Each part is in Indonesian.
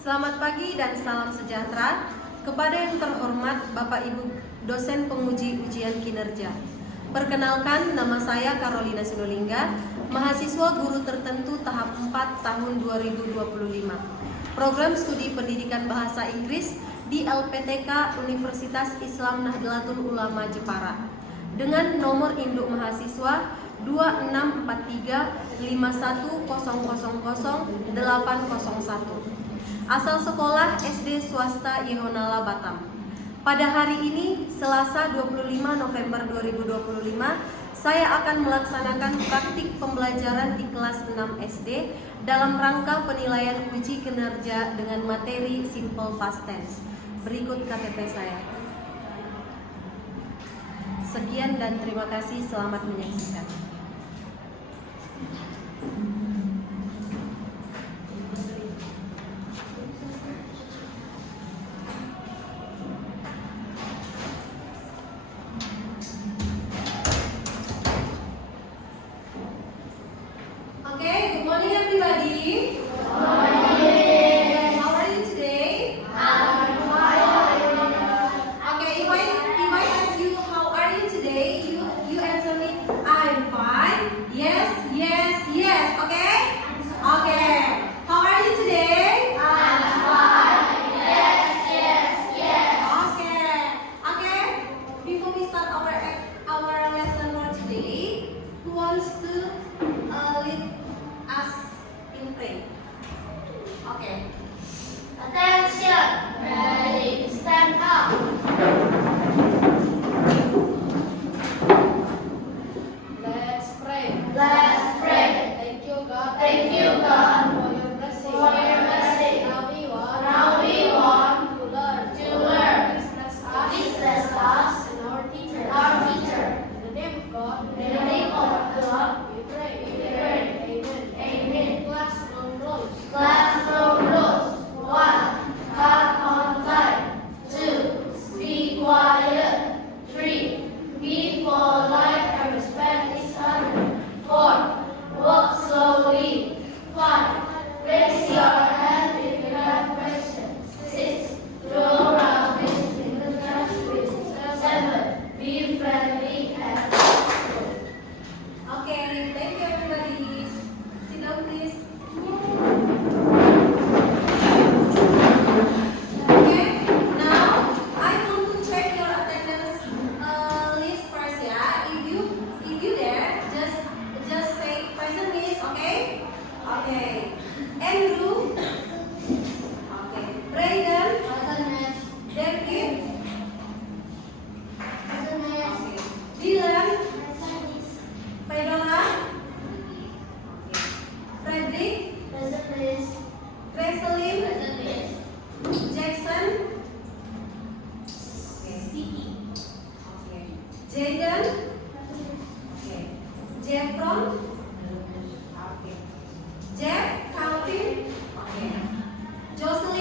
Selamat pagi dan salam sejahtera kepada yang terhormat Bapak Ibu dosen penguji ujian kinerja. Perkenalkan, nama saya Carolina Sinulinga, mahasiswa guru tertentu tahap 4 tahun 2025. Program studi pendidikan bahasa Inggris di LPTK Universitas Islam Nahdlatul Ulama Jepara dengan nomor induk mahasiswa 264351000801. Asal sekolah SD swasta Yehonala Batam. Pada hari ini, Selasa 25 November 2025, saya akan melaksanakan praktik pembelajaran di kelas 6 SD dalam rangka penilaian uji kinerja dengan materi simple past tense. Berikut KTP saya. Sekian dan terima kasih, selamat menyaksikan. Just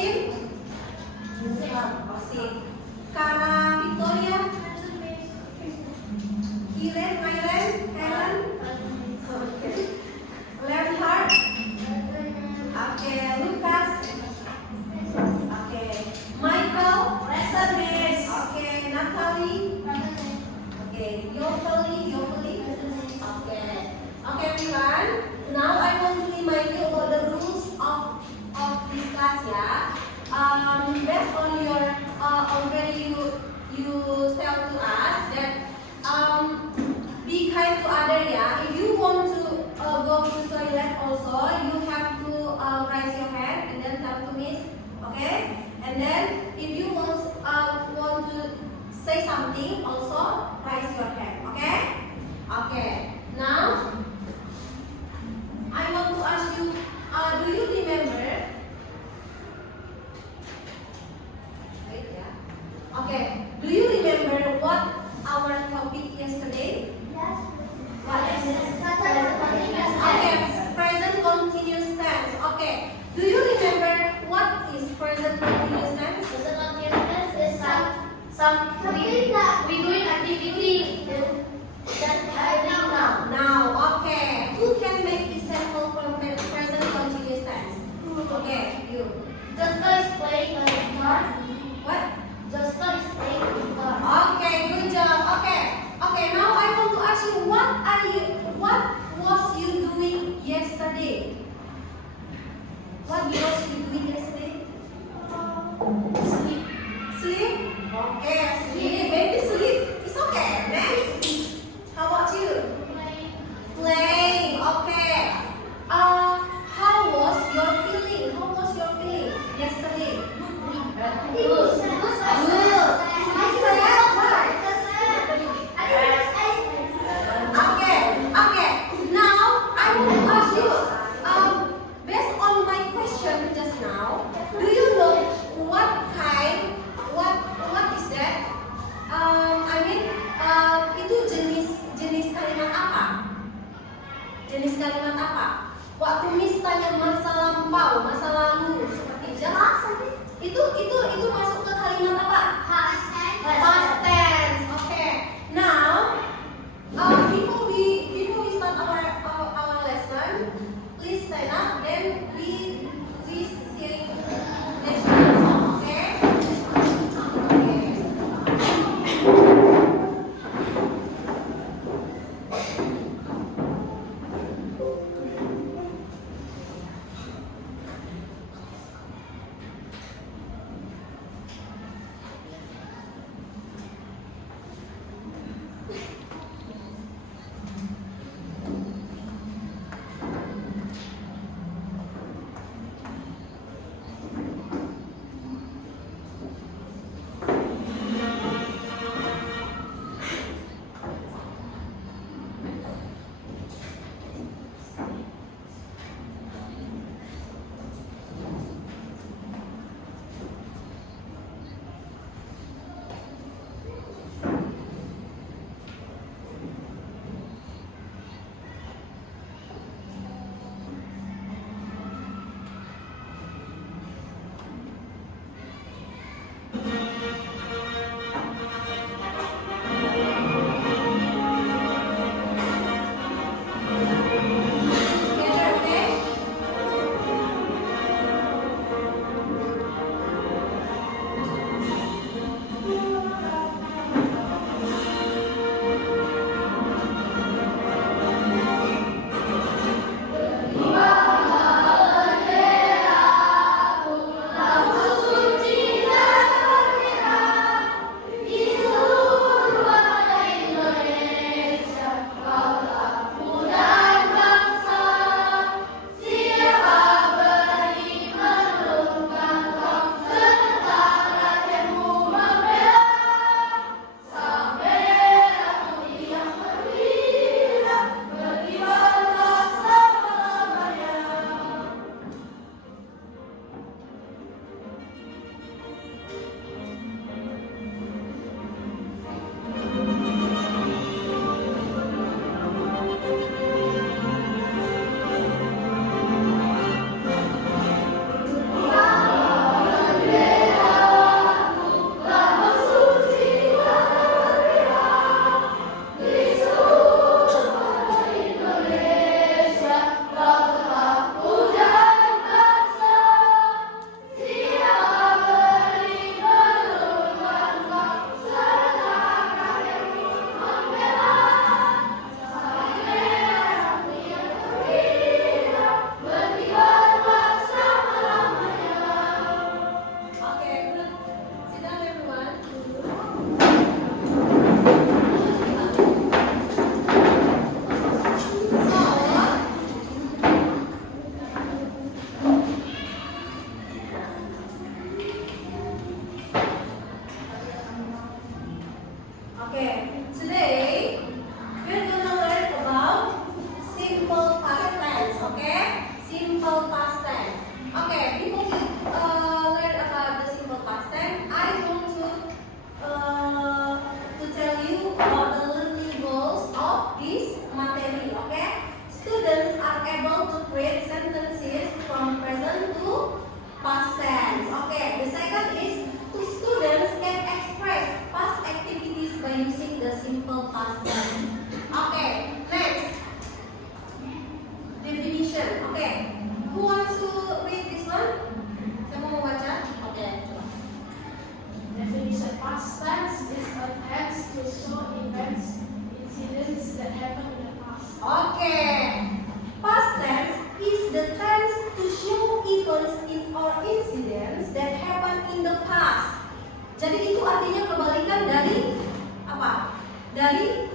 Jadi itu artinya kebalikan dari apa? Dari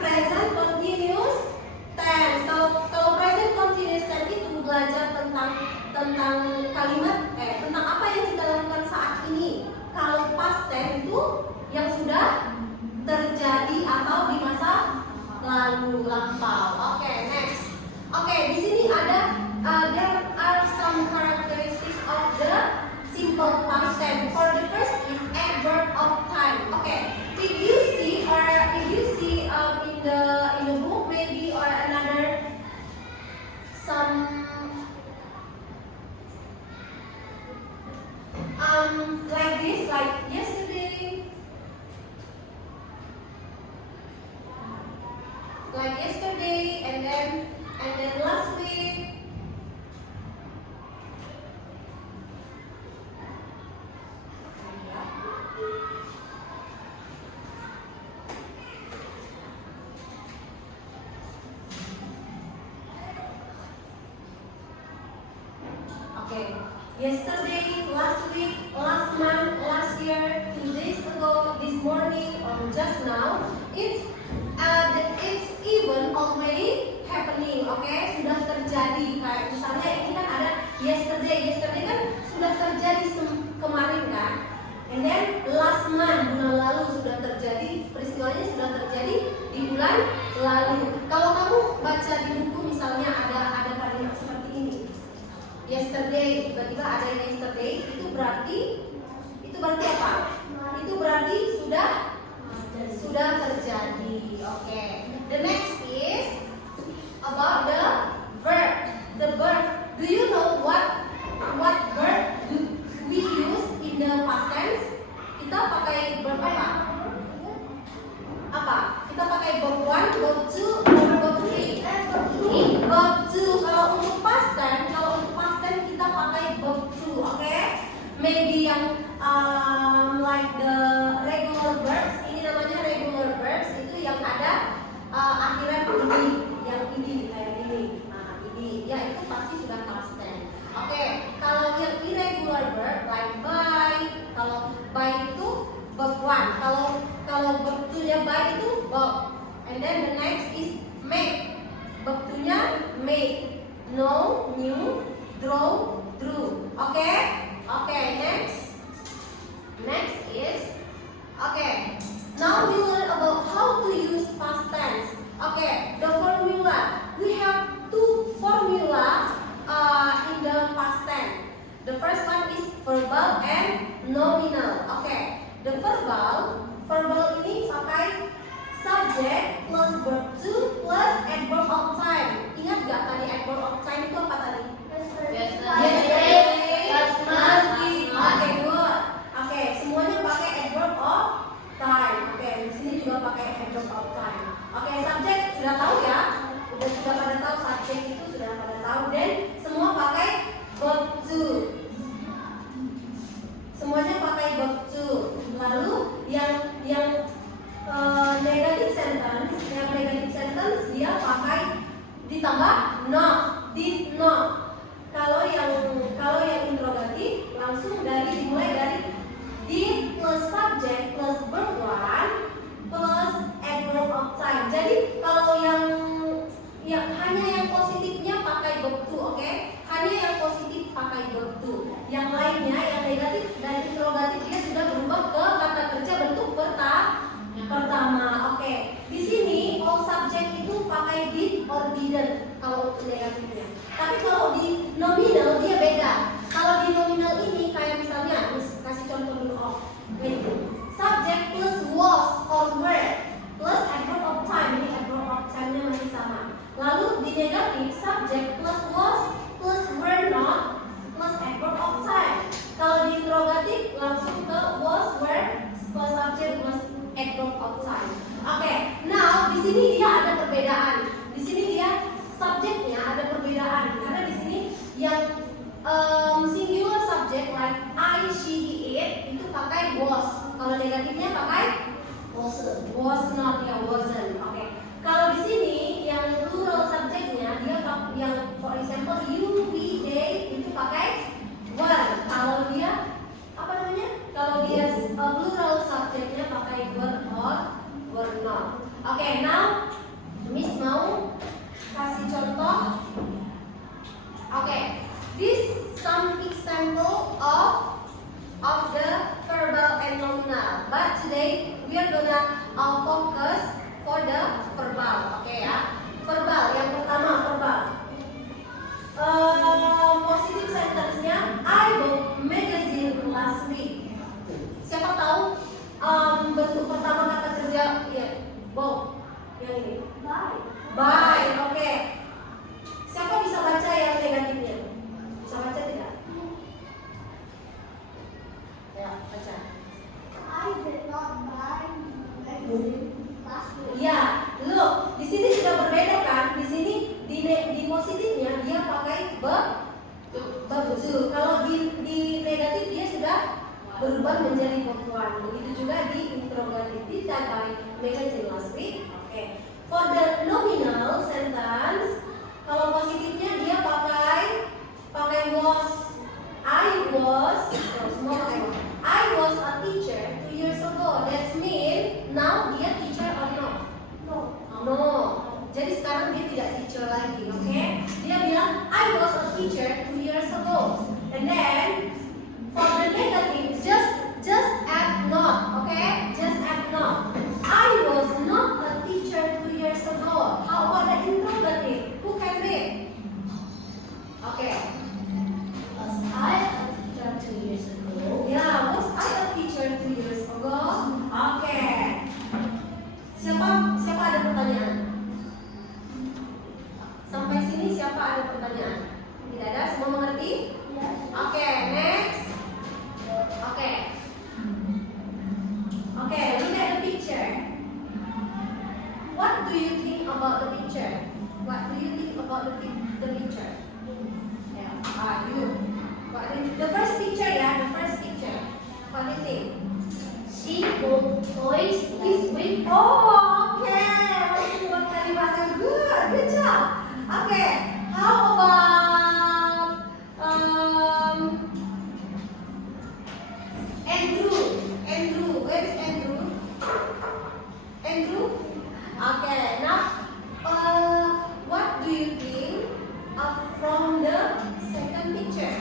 present continuous tense. Kalau present continuous tense itu belajar tentang kalimat tentang apa yang kita lakukan saat ini. Kalau past tense itu yang sudah terjadi atau di masa lalu lampau. Oke, next. Oke, di sini ada there are some characteristics of the simple past tense. For the first is adverb of time. Okay, if you see in the book maybe or another some like this, like yesterday, and then last week. Okay, yesterday, last week, last month, last year, 2 days ago, this morning, or just now, it's even already happening. Okay, sudah terjadi. Kayak misalnya ini kan ada yesterday kan sudah terjadi kemarin kan. And then last month, bulan lalu sudah terjadi, peristiwanya sudah terjadi di bulan lalu. Kalau kamu baca di buku misalnya ada kalimat seperti ini. Yesterday, tiba-tiba ada yesterday, itu berarti apa? Itu berarti sudah terjadi. Oke. The next is about the verb. The verb. Do you know what verb do we use in the past tense? Kita pakai verb apa? Kita pakai verb 1, verb 2, or verb 3? Verb 2. Kalau untuk past tense kita pakai verb 2, okay? Maybe yang like the regular verbs, ini namanya regular verbs, itu yang ada akhiran ini, yang ini kayak ini. Nah, ini ya itu pasti sudah past tense. Oke, kalau yang irregular verb like by, kalau by itu verb 1, kalau verb 2-nya by itu verb. And then the next is make. Verb 2-nya make. Know, knew, draw, drew. Okay? Okay, next is now we learn about how to use past tense. Okay, the formula. We have two formula in the past tense. The first one is verbal and nominal. Okay, the verbal ini pakai subject plus verb 2 plus adverb of time. Ingat gak tadi adverb of time itu apa tadi? Yesterday, last month. Oke, good. Oke, semuanya pakai adverb of time. Oke, di sini juga pakai adverb of time. Oke, subjek sudah tahu ya? Sudah pada tahu subjek itu sudah pada tahu, dan semua pakai verb 2. Semuanya pakai verb 2. Lalu yang negative sentence dia pakai ditambah not, did not. Kalau yang interrogatif langsung dimulai dari did plus subject plus verb 1 plus adverb of time. Jadi kalau yang hanya yang positifnya pakai verb 2, oke? Hanya yang positif pakai verb 2. Yang lainnya yang negatif dan interrogatif dia sudah berubah ke kata kerja bentuk pertama. Oke. Di sini all subject itu pakai did or didn't kalau untuk negatifnya. Tapi kalau di nominal dia beda. Kalau di nominal ini kayak misalnya, kasih contoh dulu. Subject plus was or were plus adverb of time. Ini adverb of time-nya masih sama. Lalu di negatif subject plus was plus were not plus adverb of time. Kalau di interrogatif langsung ke was, were plus subject plus adverb of time. Oke, now di sini dia ada perbedaan. Di sini dia subjeknya ada perbedaan karena di sini yang singular subject like I, she, he, it itu pakai was. Kalau negatifnya pakai wasn't. Was not, ya wasn't. Oke. Kalau di sini yang plural subjeknya dia yang for example you, we, they itu pakai were. Kalau dia apa namanya? Kalau dia berubah menjadi verb 1. Begitu juga di interrogative dita by magazine last week. Oke. For the nominal sentence, kalau positifnya dia pakai was. I was, semua pakai was. I was a teacher 2 years ago. That means now dia teacher or not? No. Jadi sekarang dia tidak teacher lagi, oke? Dia bilang I was a teacher 2 years ago. And then for the negative, just add not, okay? Just add not. I was not a teacher 2 years ago. How about the interrogative? Who can read? Okay. Was I a teacher 2 years ago? Yeah, was I a teacher 2 years ago? Okay. Siapa ada pertanyaan? Sampai sini siapa ada pertanyaan? Tidak ada, semua mengerti? Yes. Oke, next. Oke, look at the picture. What do you think about the picture? What do you think about the picture? Yeah, you. The first picture, yeah, the first picture. What do you think? She bought toys last week. Oh, okay. Masih buat kalimat yang good job. Okay, how about Andrew? Where is Andrew? Okay, now what do you think from the second picture?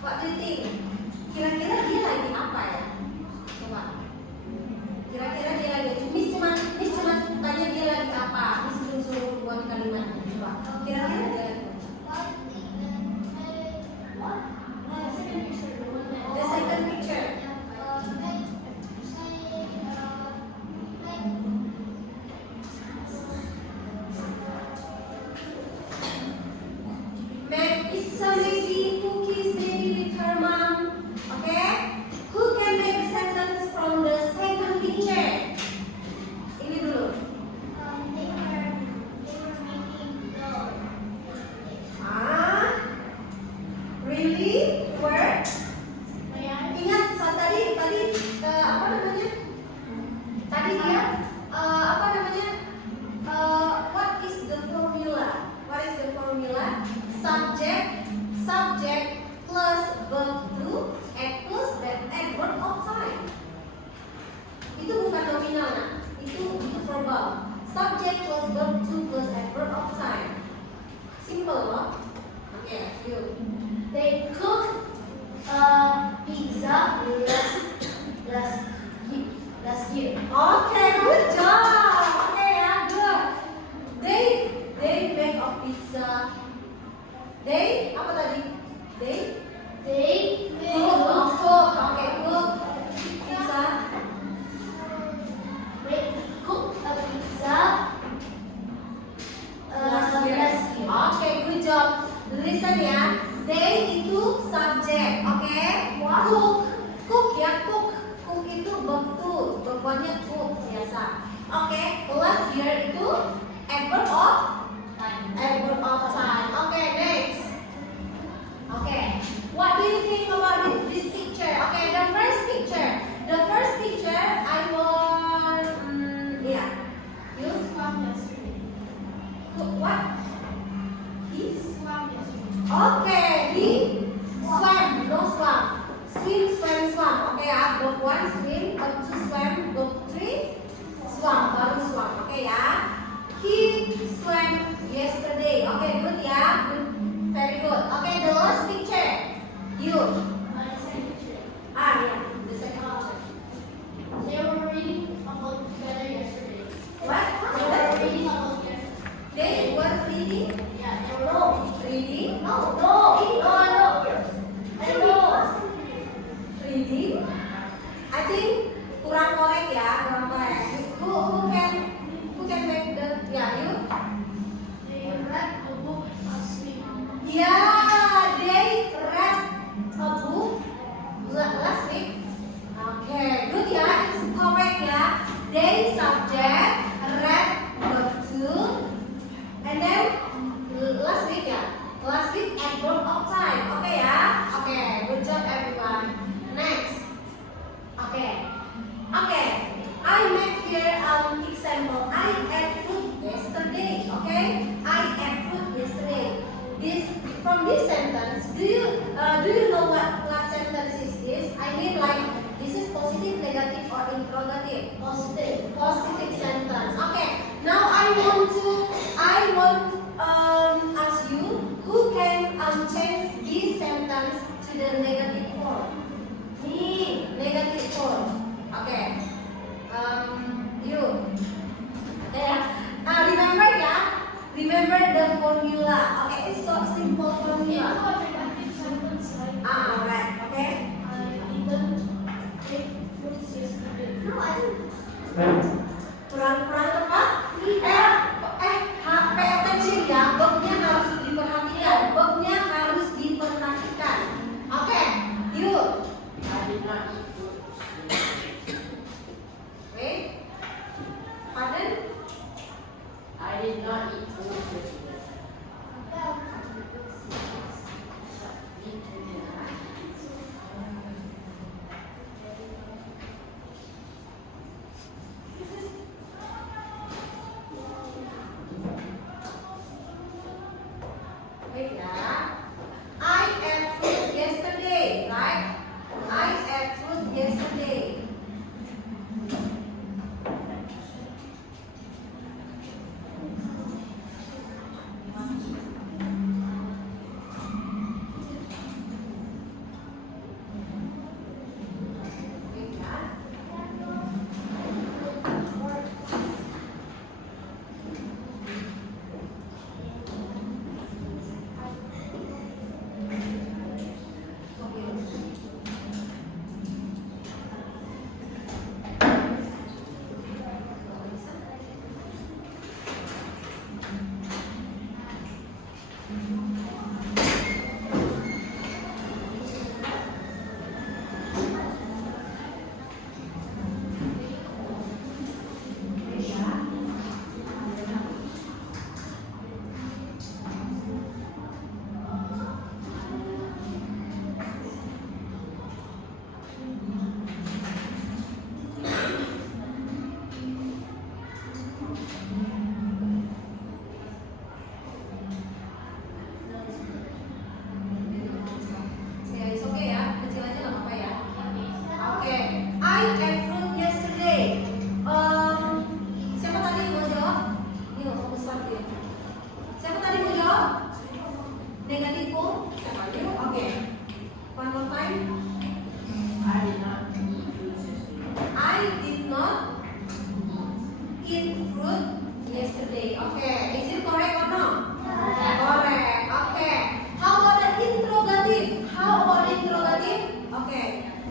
What do you think? Kira-kira dia lagi apa ya? Coba. Kira-kira dia lagi. Miss cuma tanya dia lagi apa? Miss belum suruh buat kalimat. Coba. Kira-kira dia lagi. The second picture. Make pizza, maybe cookies, maybe with her mom. Okay? Who can make a sentence from the second picture? Ini dulu. They were making dolls. Really? Where? Where? Ingat tadi apa namanya? Tadi dia apa namanya? What is the formula? What is the formula? Subject plus verb to plus adverb of time. Itu bukan nominal, nah. Itu verbal. Subject plus verb to plus adverb of time. Simple loh. Okay, you. They cooked pizza last year. Okay, good job. Okay, yeah, good. They make a pizza. They apa tadi? They cook. Okay, cook pizza. They cooked a pizza Last year. last year. Okay, good job. Listen ya. They itu subject, okay? Cook ya, cook itu verb to, verbannya cook biasa. Okay, last year itu adverb of time. Okay, next. Okay, what do you think about this picture? Okay, the first picture I want, yeah. You Swam yesterday. what? He Swam yesterday. Okay, he swam, no swam. Swim. Okay ya, verb 1 swim, verb 2 swam, verb 3 swam, baru swam. Okay ya. He swam yesterday. Okay, good ya. Good. Very good. Okay, the last picture. You. Second picture. Yeah, the second picture. They were reading a book together yesterday. What? They were reading a book yesterday. They were reading. Yeah, they were Reading. Reading. I think kurang korek ya, kurang korek. Who can make the you? They read a book last week. Yeah, they read a book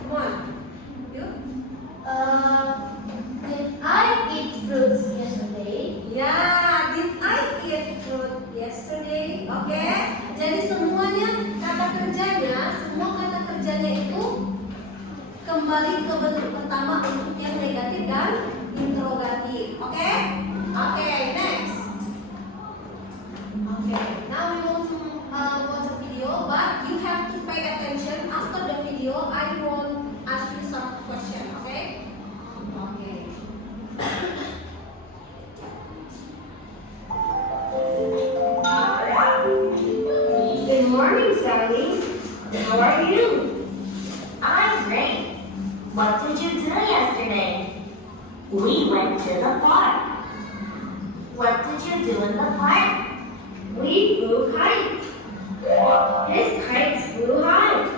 Come on. Yuk. Did I eat fruits yesterday? Ya, did I eat fruit yesterday? Oke. Jadi semua kata kerjanya itu kembali ke bentuk pertama untuk yang negatif dan interrogatif. Oke? Oke, next. Okay, now we want to watch a video, but you have to pay attention. After the video, I will ask you some question. Okay? Okay. Good morning, Sally. How are you? I'm great. What did you do yesterday? We went to the park. What did you do in the park? We flew kites. His kites flew high.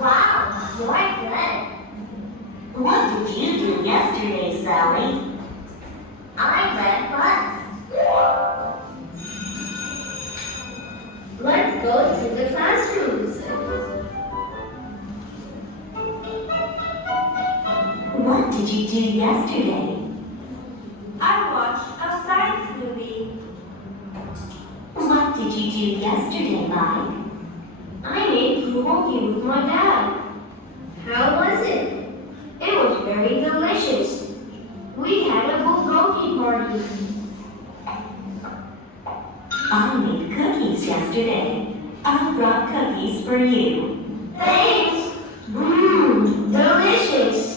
Wow, you're good. What did you do yesterday, Sally? I read books. Let's go to the classrooms. What did you do yesterday? I watched a science movie. What did you do yesterday, Mike? I made pierogi with my dad. How was it? It was very delicious. We had a bulgogi party. I made cookies yesterday. I brought cookies for you. Thanks. Mmm, delicious.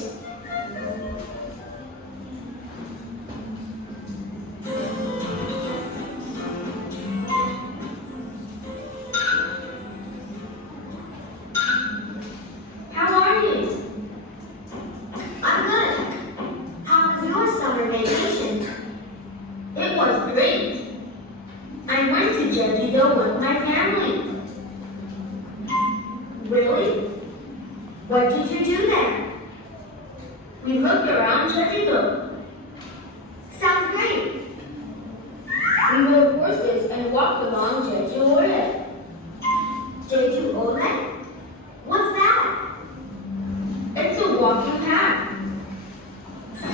How are you? I'm good. How was your summer vacation? It was great. I went to Jeju-do with my family. Really? What did you do there? We looked around Jeju-do. Sounds great. We rode horses and walked along Jeju-Ore. Jeju-Ore? What's that? It's a walking path.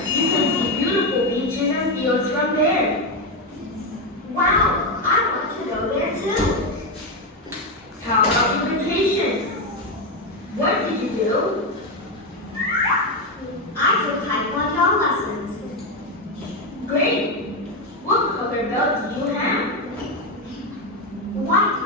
You can see beautiful beaches and fields from there. Wow, I want to go there too. How about your vacation? What did you do? I took Taekwondo lessons. Great. What color belt do you have? White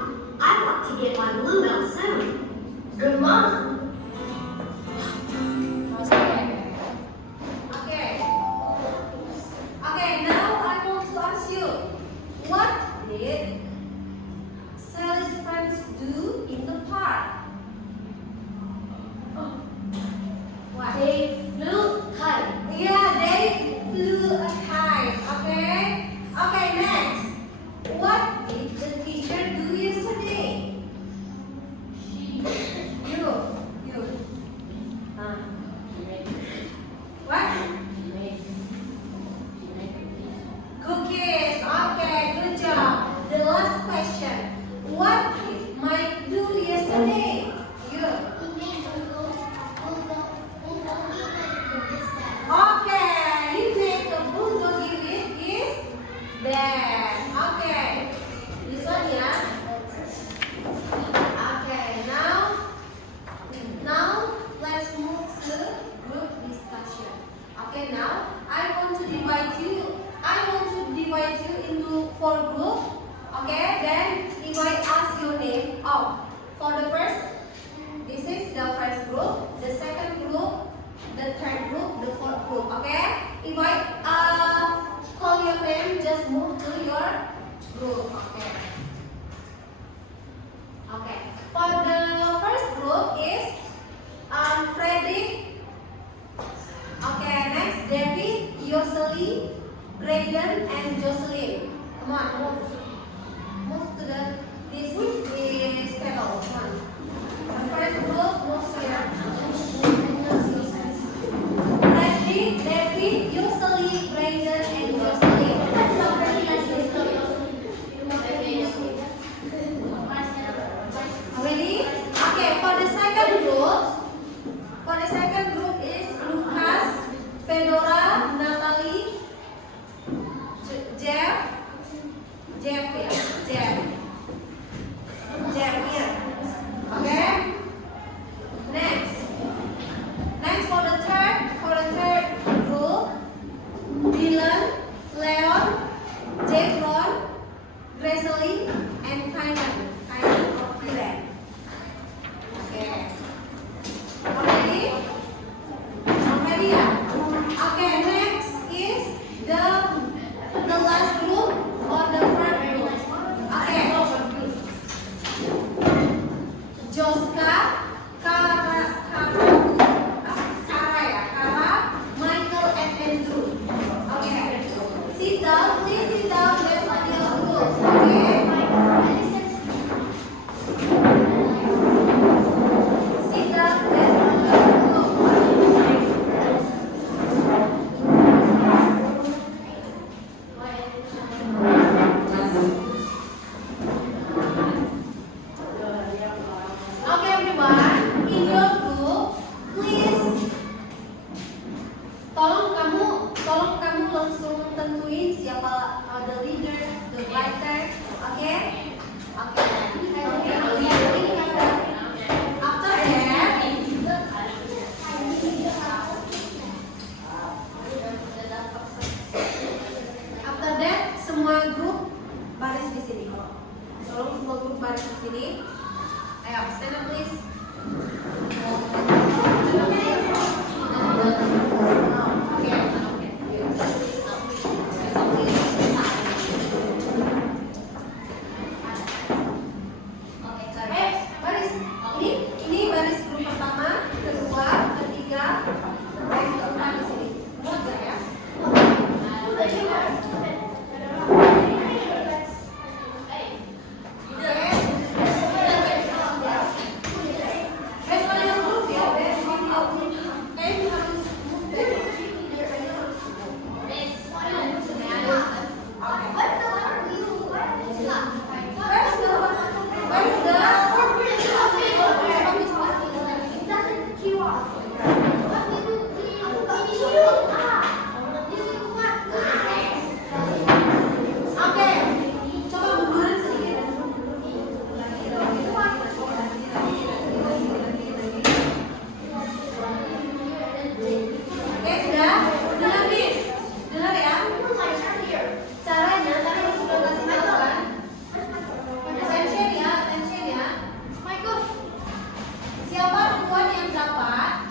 Siapa duluan yang dapat?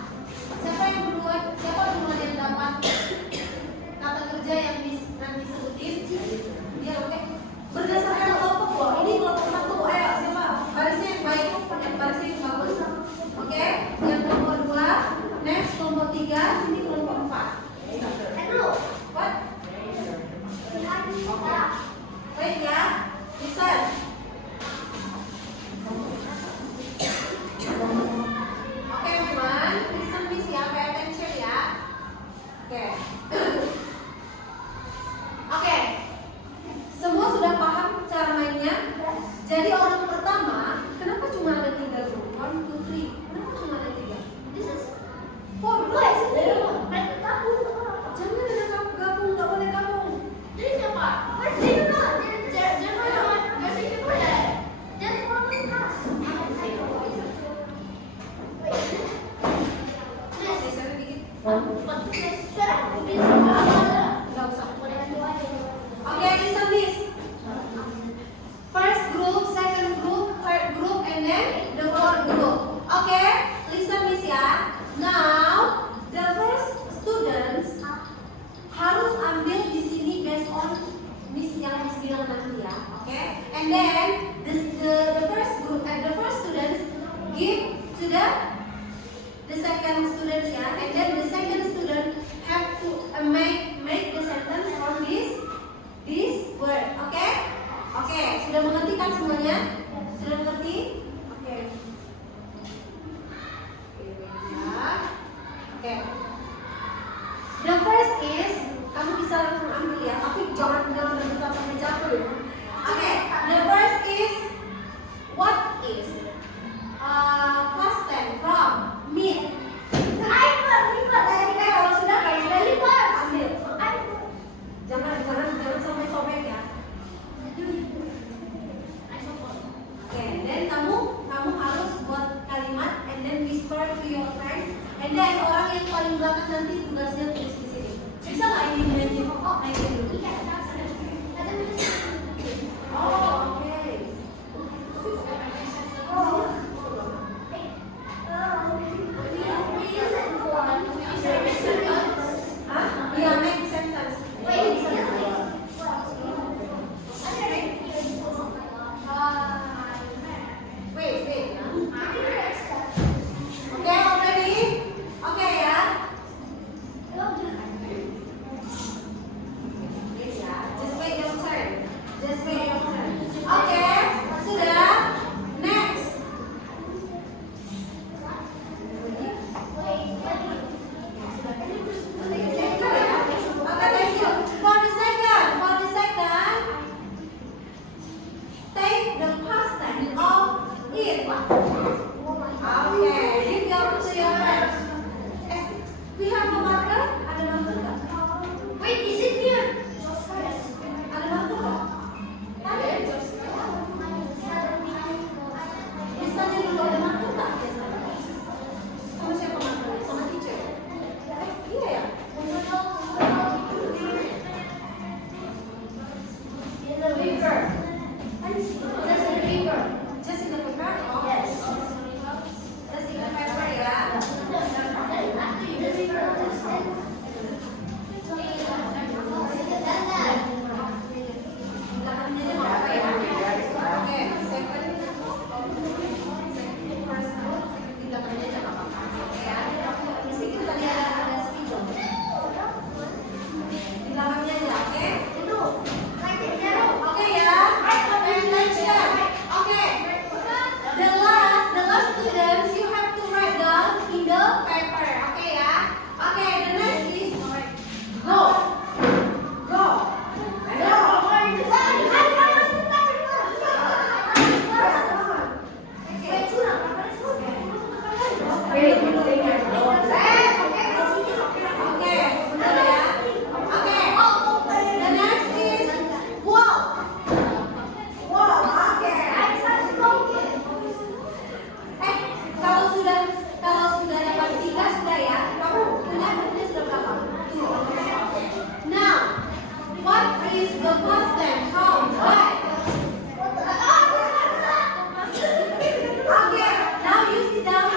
Siapa duluan yang dapat kata kerja yang nanti sebutin? Dia oke. Berdasarkan kelompok loh. Ini kelompok 1. Ayo siapa? Barisnya yang baik, yang barisnya yang bagus. Oke. Yang kelompok 2, next kelompok 3, ini kelompok 4. What? Baik ya. Listen. Oke teman, listen please ya, pay attention ya. Oke. Oke. Semua sudah paham cara mainnya? Jadi orang pertama, kenapa cuma ada 3 grup? 1, 2, 3. Kenapa cuma ada 3? This is 4 guys. groups. Mereka gabung. Jangan ada gabung, nggak boleh gabung. Jadi siapa? First leader lah. Nggak usah. Oke, listen this. First group, second group, third group, and then the fourth group. Okay, listen this ya. Now, the first students harus ambil di sini based on Miss yang Miss bilang nanti ya. Okay, and then the first group, the first students give to the second students ya, and then the second student have to make the sentence from this word. Okay? Okay, sudah mengerti kan semuanya? Sudah mengerti? Oke. Oke. The first is, kamu bisa langsung ambil ya, tapi jangan berbuka sampai jatuh ya. Oke, the first is what is past tense from meet. Kalau sudah ambil. Jangan sampai sobek ya. Oke, then kamu harus buat kalimat and then whisper to your friends, and then orang yang paling belakang nanti tugasnya tulis di sini. Bisa nggak ini mainin? Mainin dulu. Oh, oke. Yeah, make sentence. Wait. Okay, already? Okay ya. Just wait your turn. Okay, sudah. Next. Okay, thank you. For the second, take the past tense of it. Okay, give your to your friends. We have a marker? Ada marker nggak? Wait, is it here? Ada marker nggak? Tadi. Misalnya dulu ada marker nggak? Sama siapa markernya? Sama teacher? Iya ya? In the river. Just in the river. Just in the paper? Oh. Yes. Just in the paper ya? Belakangnya dia mau apa ya? Oke, second first group, di belakangnya aja nggak apa-apa. Oke ya? Di sini kita tadi ada spidol. Di belakangnya aja, oke? Oke ya? Attention. Oke. The last students, you have to write down in the paper. Oke ya? Oke, the next is go. Oke, benar ya? Oke. The next is walk. Oke. Kalau sudah dapat 3 sudah ya. Kamu lihat ini sudah berapa? Now, what is the past tense from what? Okay, now you sit down.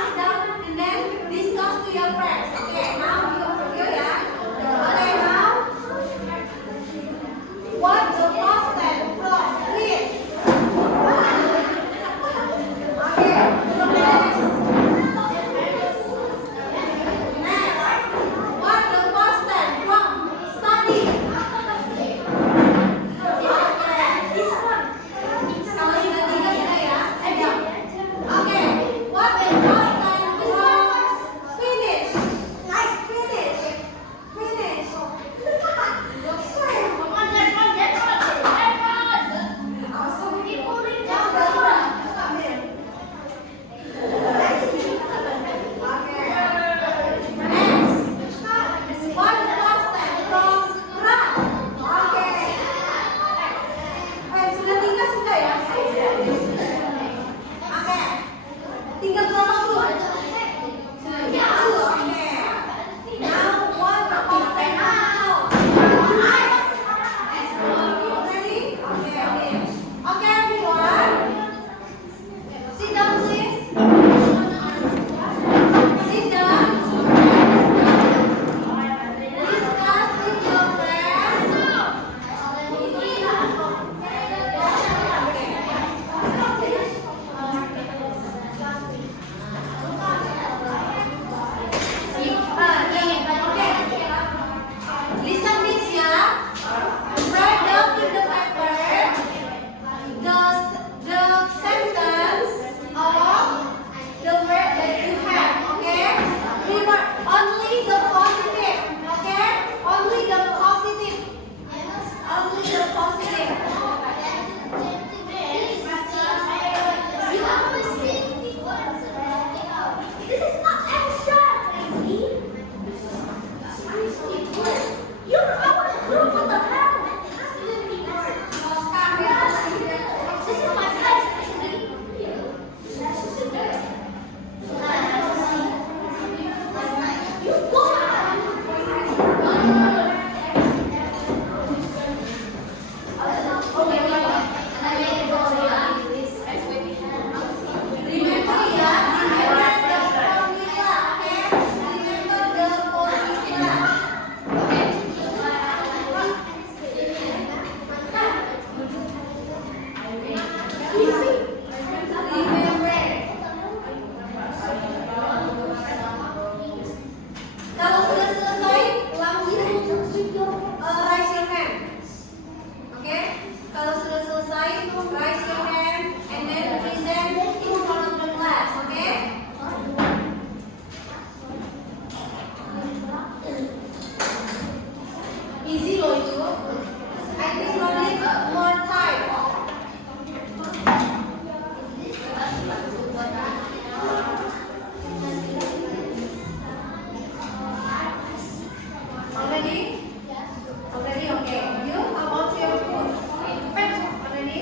Already? Yes. Already? Okay. You? How about your food? Already?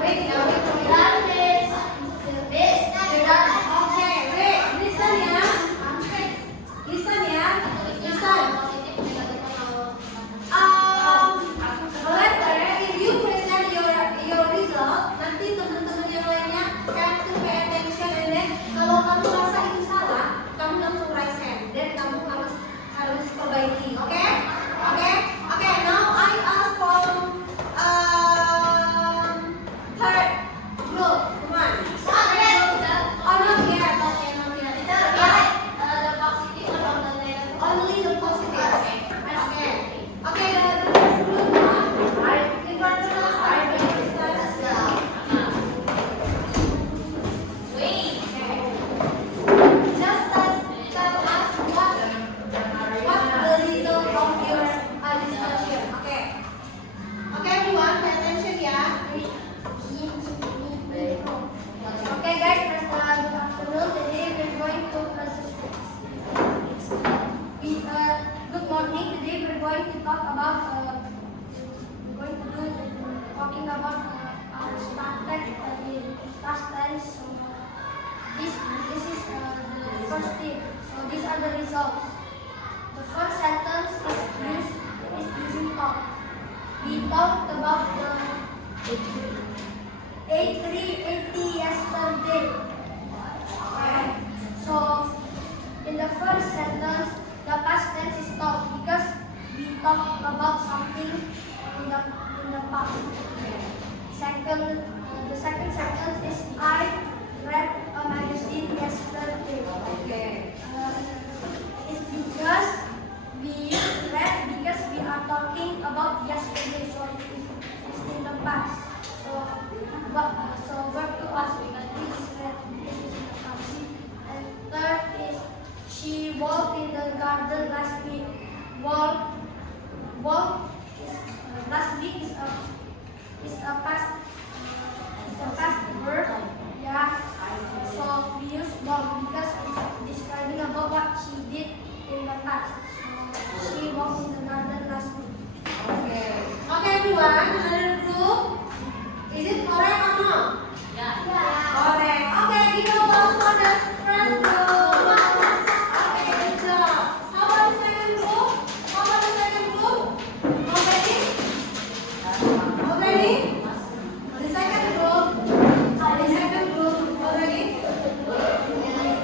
Wait, now wait for me. That is the best. Okay, wait. Listen ya. Listen ya. Listen. Later, if you present your result, nanti teman-teman yang lainnya have to pay attention and then kalau kamu rasa itu salah, kamu langsung raise hand dan kamu harus perbaiki, oke? Oke? Oke, now I ask for third group, come on. Oh, not yet. Okay, not yet. Only the positive. Okay. Okay, the first group, in front of us, just tell us what the result of your discussion. Okay. Okay, everyone, pay attention ya. Okay, guys, good afternoon. Today we're going to good morning. Today we're going to talk about talking about our started past tense. So this is the first tip. So these are the results. The first sentence is using talk. We talked about the 380 yesterday. Okay. So in the first sentence, the past tense is talk because we talked about something in the past. The second sentence is I read a magazine yesterday. Okay. It's because we use read because we are talking about yesterday, so it's in the past. So verb to us because this is read, this is in the past. And third is she walked in the garden last week. Walk is last week is a past verb. Yeah. So we use walk because it's describing about what she did in the past. So she walked in the garden last week. Okay. Okay, everyone, another group. Is it correct or not? Correct. Okay, give applause for the first group. Okay, good job. How about the second group? Already? Already? The second group. Already?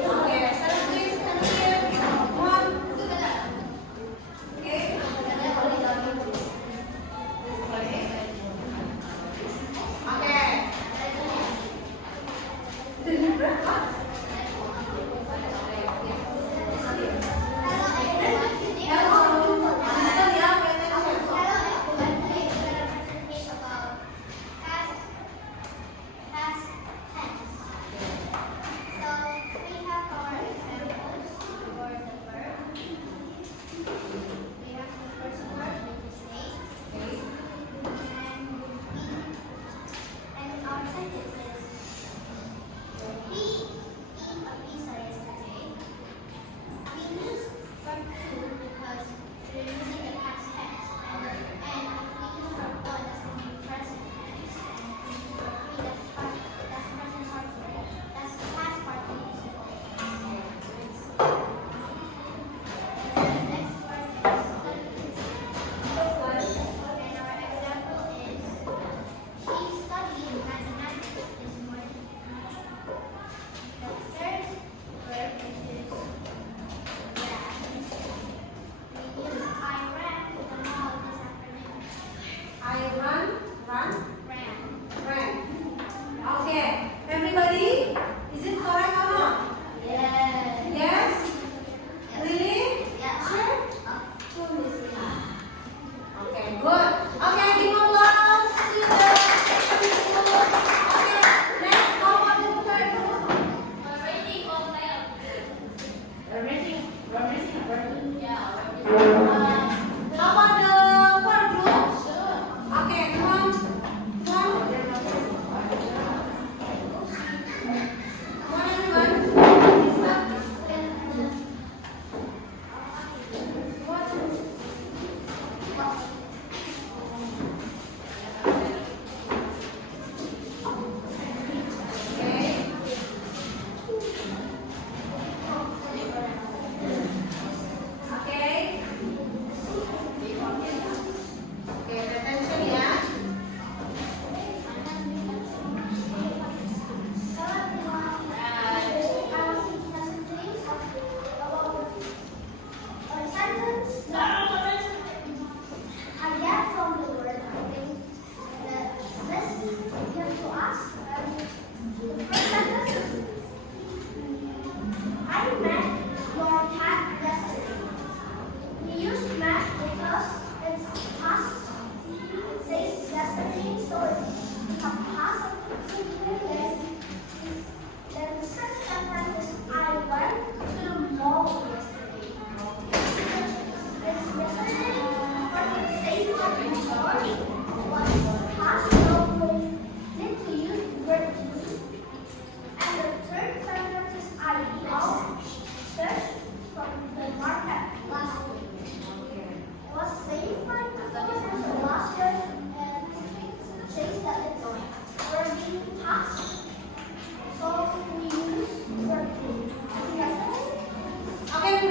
Okay, start please. Stand here. One. Okay. One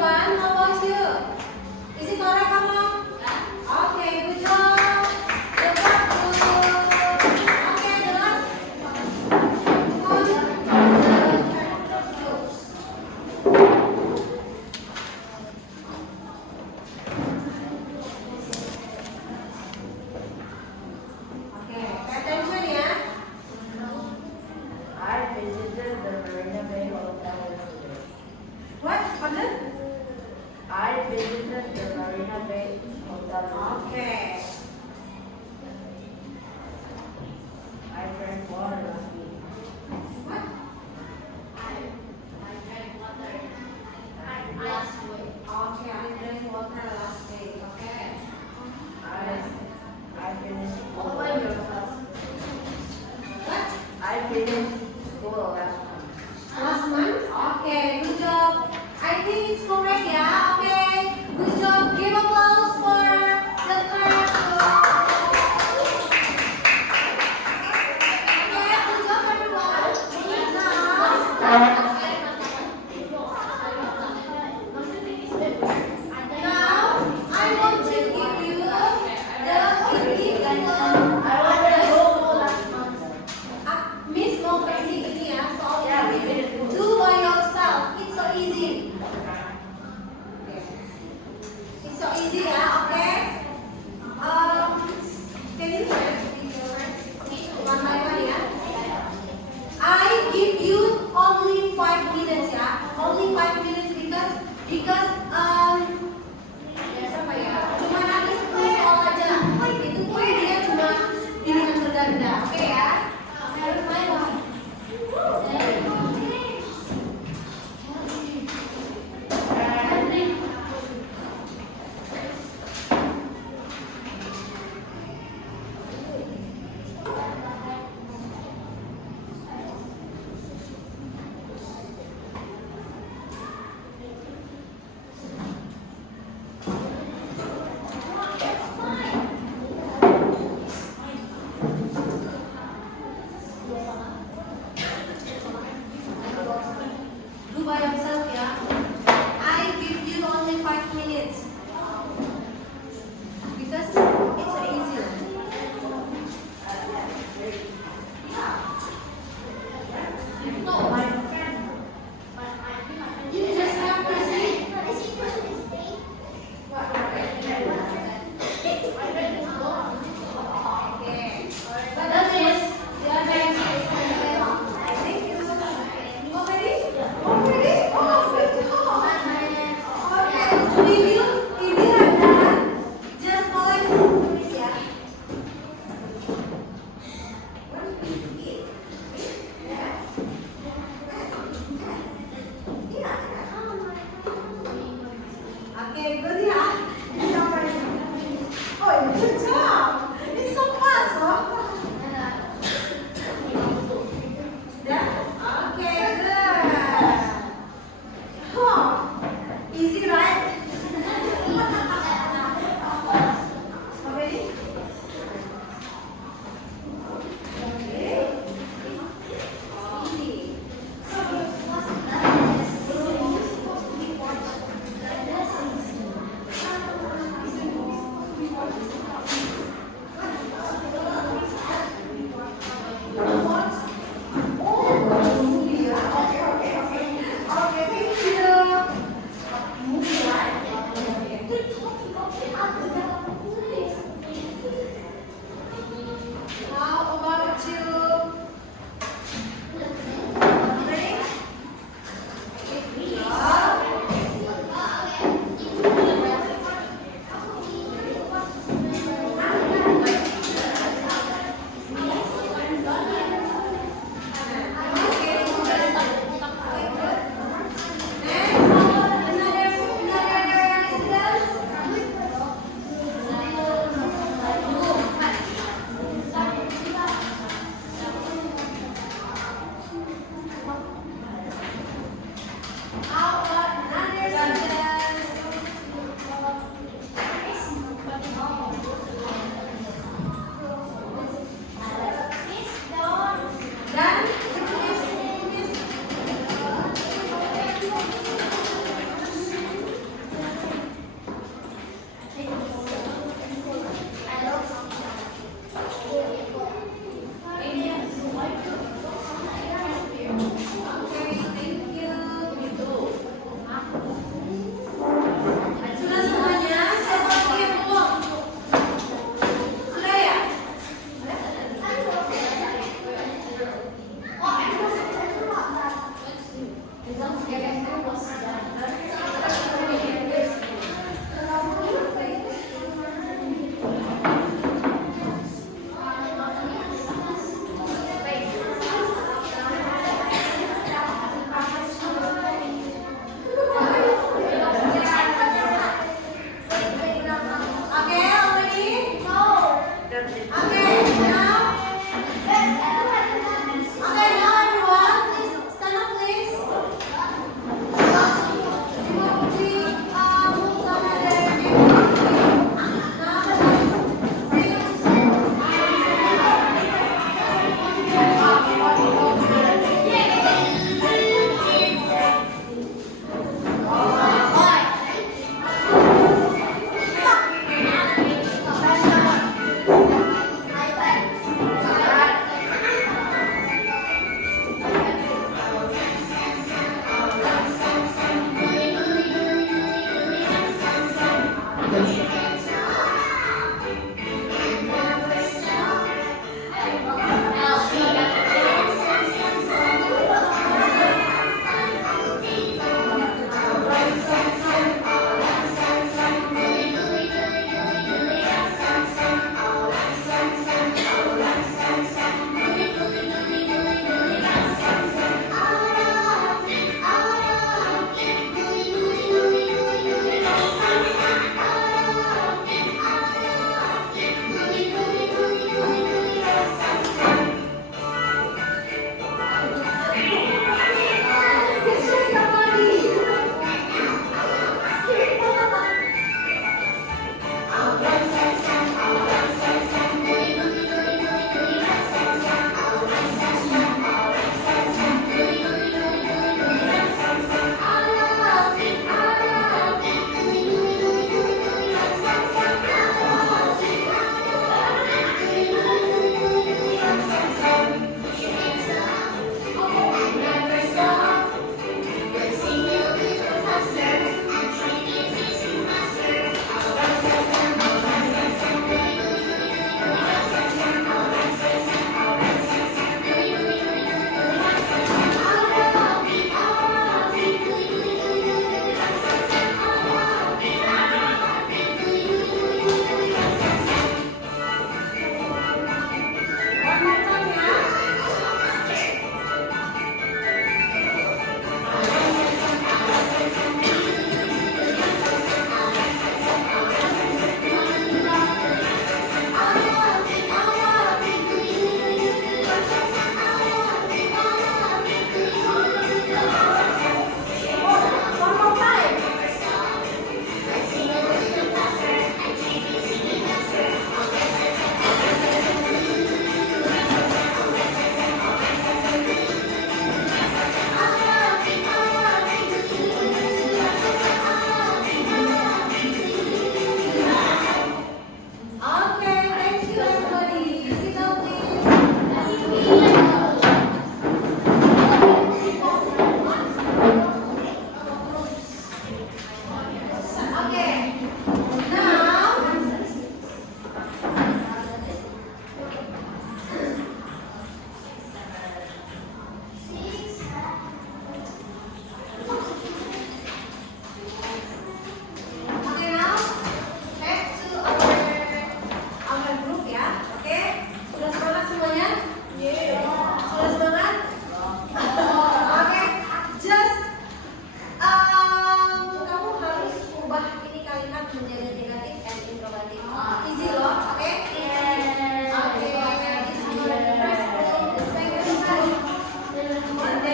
everyone. How about you? Is it correct, Mama? Okay, good job. The verb to. Okay, the last one. Okay, pay attention ya. I visited the Marina Bay Hotel yesterday. What? Pardon? I visited the Marina Bay Hotel yesterday. Okay. I drank water last week. What? Okay, I drank water last day. Okay. I finished school. What? I finished school last month. Last month? Okay, good job. I think it's correct, yeah? Okay, good job. Give applause for the class. Okay, good job everyone. Now, I want to give you the individual. Miss mau kasih ini ya, soal do by yourself. It's so easy. It's so easy ya, okay? Can you share one by one ya? I give you only 5 minutes ya, only 5 minutes because apa ya? Cuma ada 10 soal aja. Itu pun dia cuma pilihan berganda, oke ya? Harus main lah.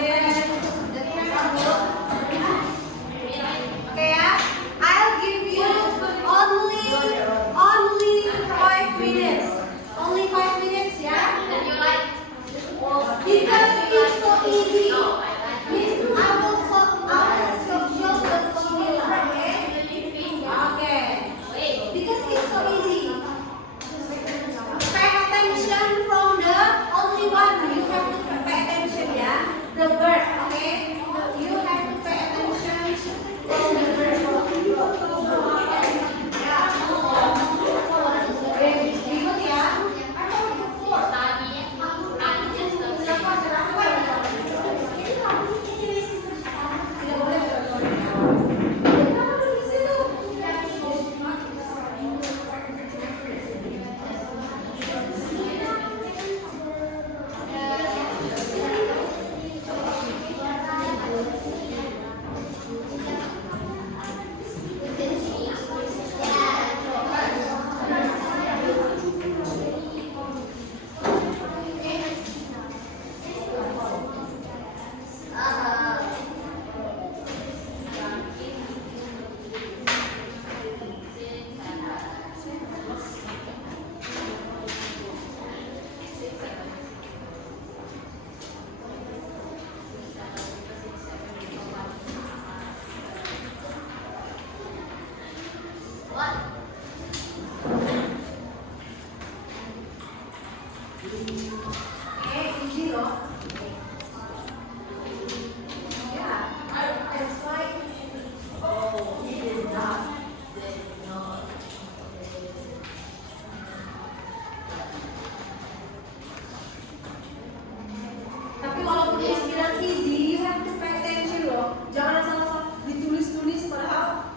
Oke ya, I'll give you only 5 minutes. Only 5 minutes ya. Because it's so easy. Miss, I will show the formula, okay? Okay. Because it's so easy. Pay attention from the only one. You have to pay attention ya. The bird, okay? You have to pay attention from the bird. Ikut ya. Easy loh. Yeah, that's why. Tapi walaupun Miss bilang easy, you have to pay attention loh. Jangan asal-asal ditulis-tulis padahal.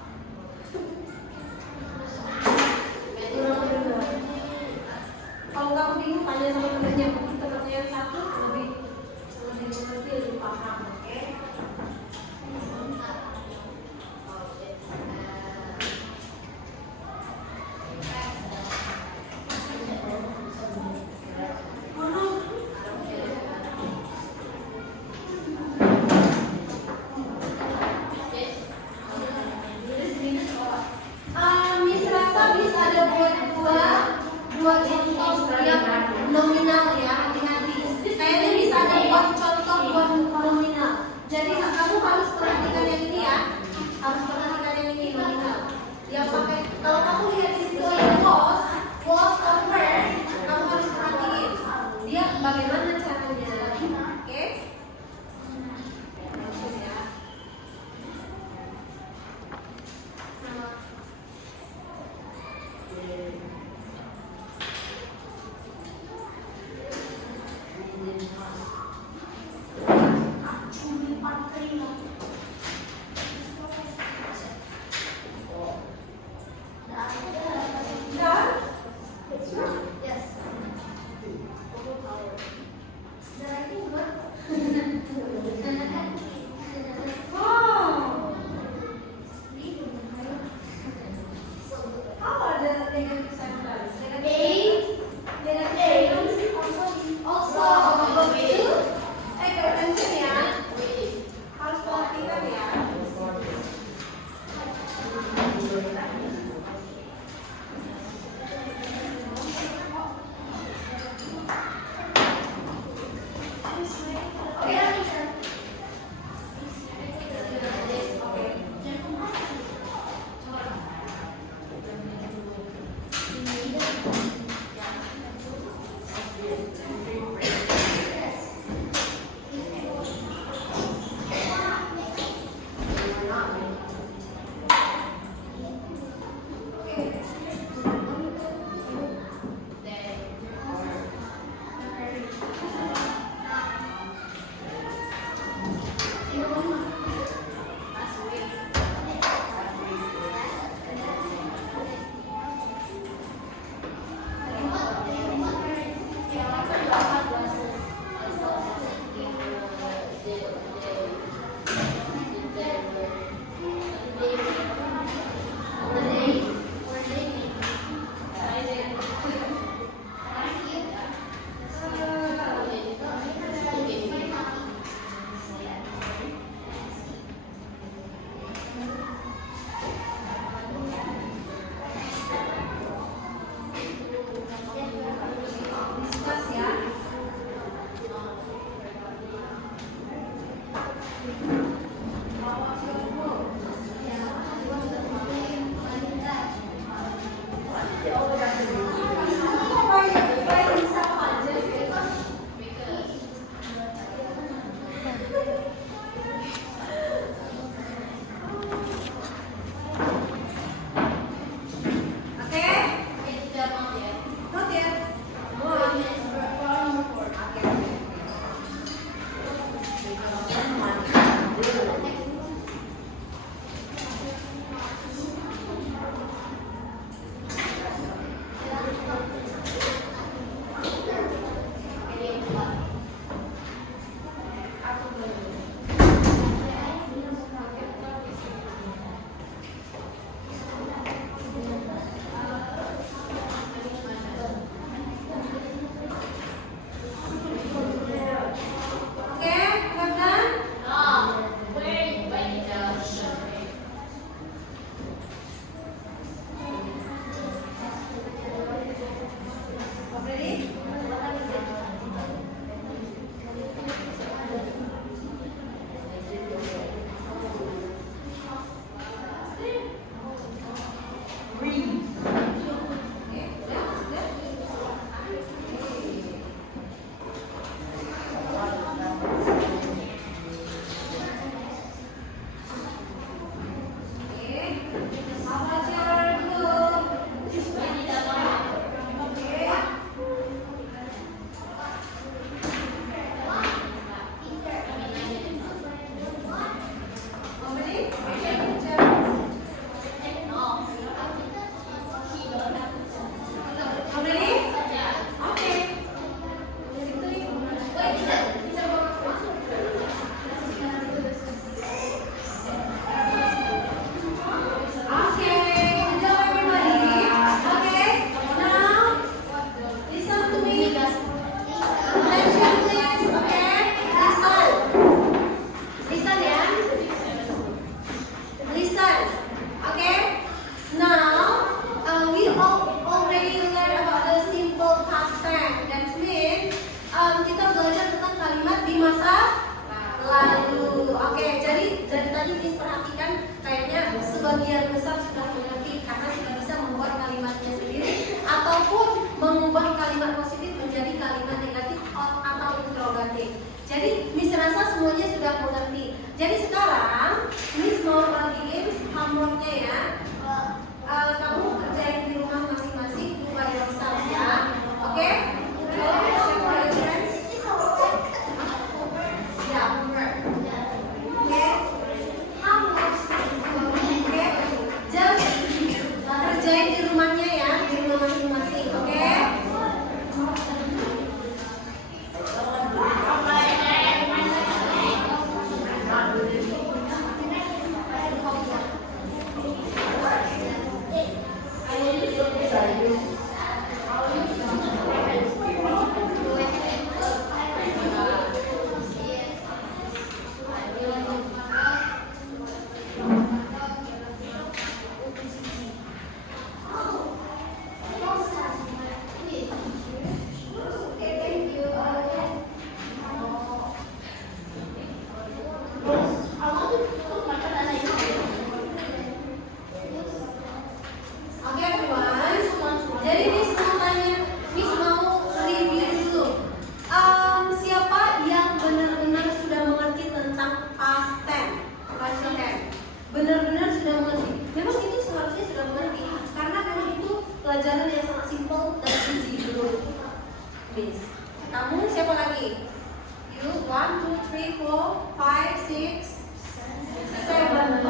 Kalau kamu bingung tanya sama temennya, mungkin temennya yang satu lebih mengerti, lebih paham, oke? Miss rasa bisa ada dua contoh yang nominal ya, hati-hati. Kayaknya bisa ada buat contoh buat nominal. Jadi kamu harus perhatikan yang ini ya, harus perhatikan yang ini nominal. Yang pakai, kalau kamu lihat di situ yang was or were, kamu harus perhatiin dia bagaimana caranya, oke? Ya. Also, pay attention ya. Harus perhatikan Oke, have done? Ready? Sebagian besar sudah mengerti karena sudah bisa membuat kalimatnya sendiri ataupun mengubah kalimat positif menjadi kalimat negatif atau interrogatif. Jadi Miss rasa semuanya sudah mengerti. Jadi sekarang Miss mau bagiin homeworknya ya. Kamu kerjain di rumah masing-masing 2 yang saja. Oke? Kerjain di rumahnya ya, di rumah masing-masing, oke? Oke everyone, jadi Miss mau review dulu. Siapa yang benar-benar sudah mengerti tentang past tense? Raise your hand. Benar-benar sudah mengerti. Memang itu seharusnya sudah mengerti, karena memang itu pelajaran yang sangat simpel dan easy dulu. Miss, kamu siapa lagi? You 1, 2, 3, 4, 5, 6, 7.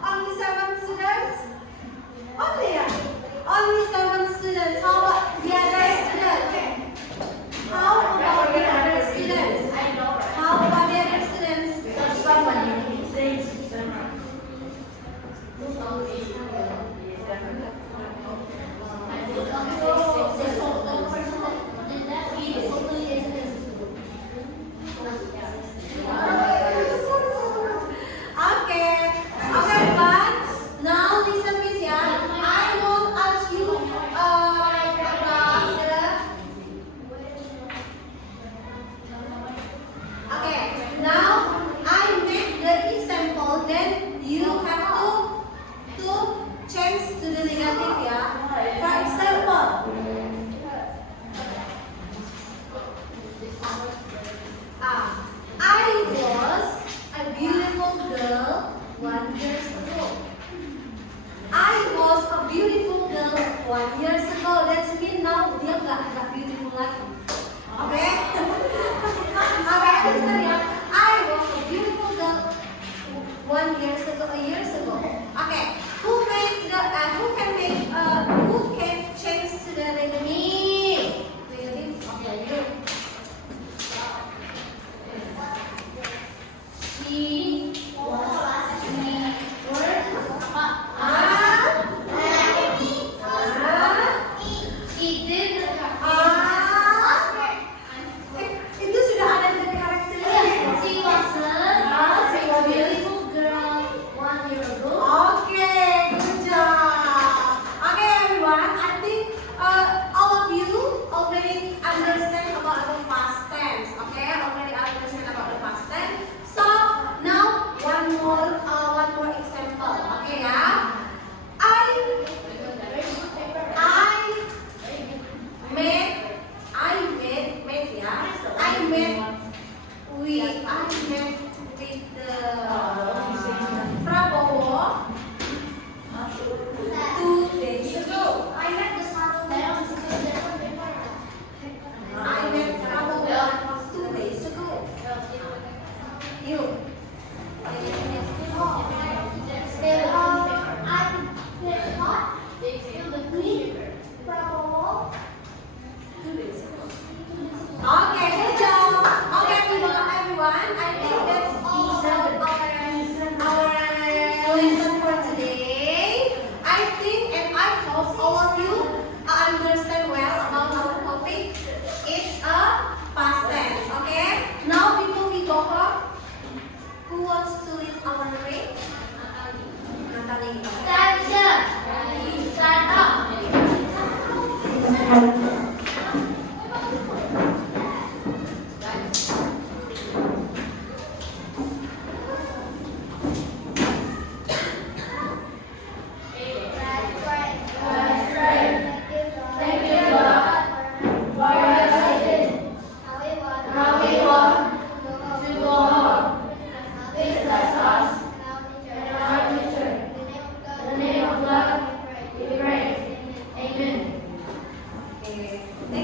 Only 7 students? Only 7 students. How about the other students? How about the other students? How about the other students? everyone. I think that's all about our lesson for today. I think and I hope all of you understand well about our topic. It's a past tense, okay? Now before we go home, who wants to lead our reading? Natalie. Attention! Stand up! Okay.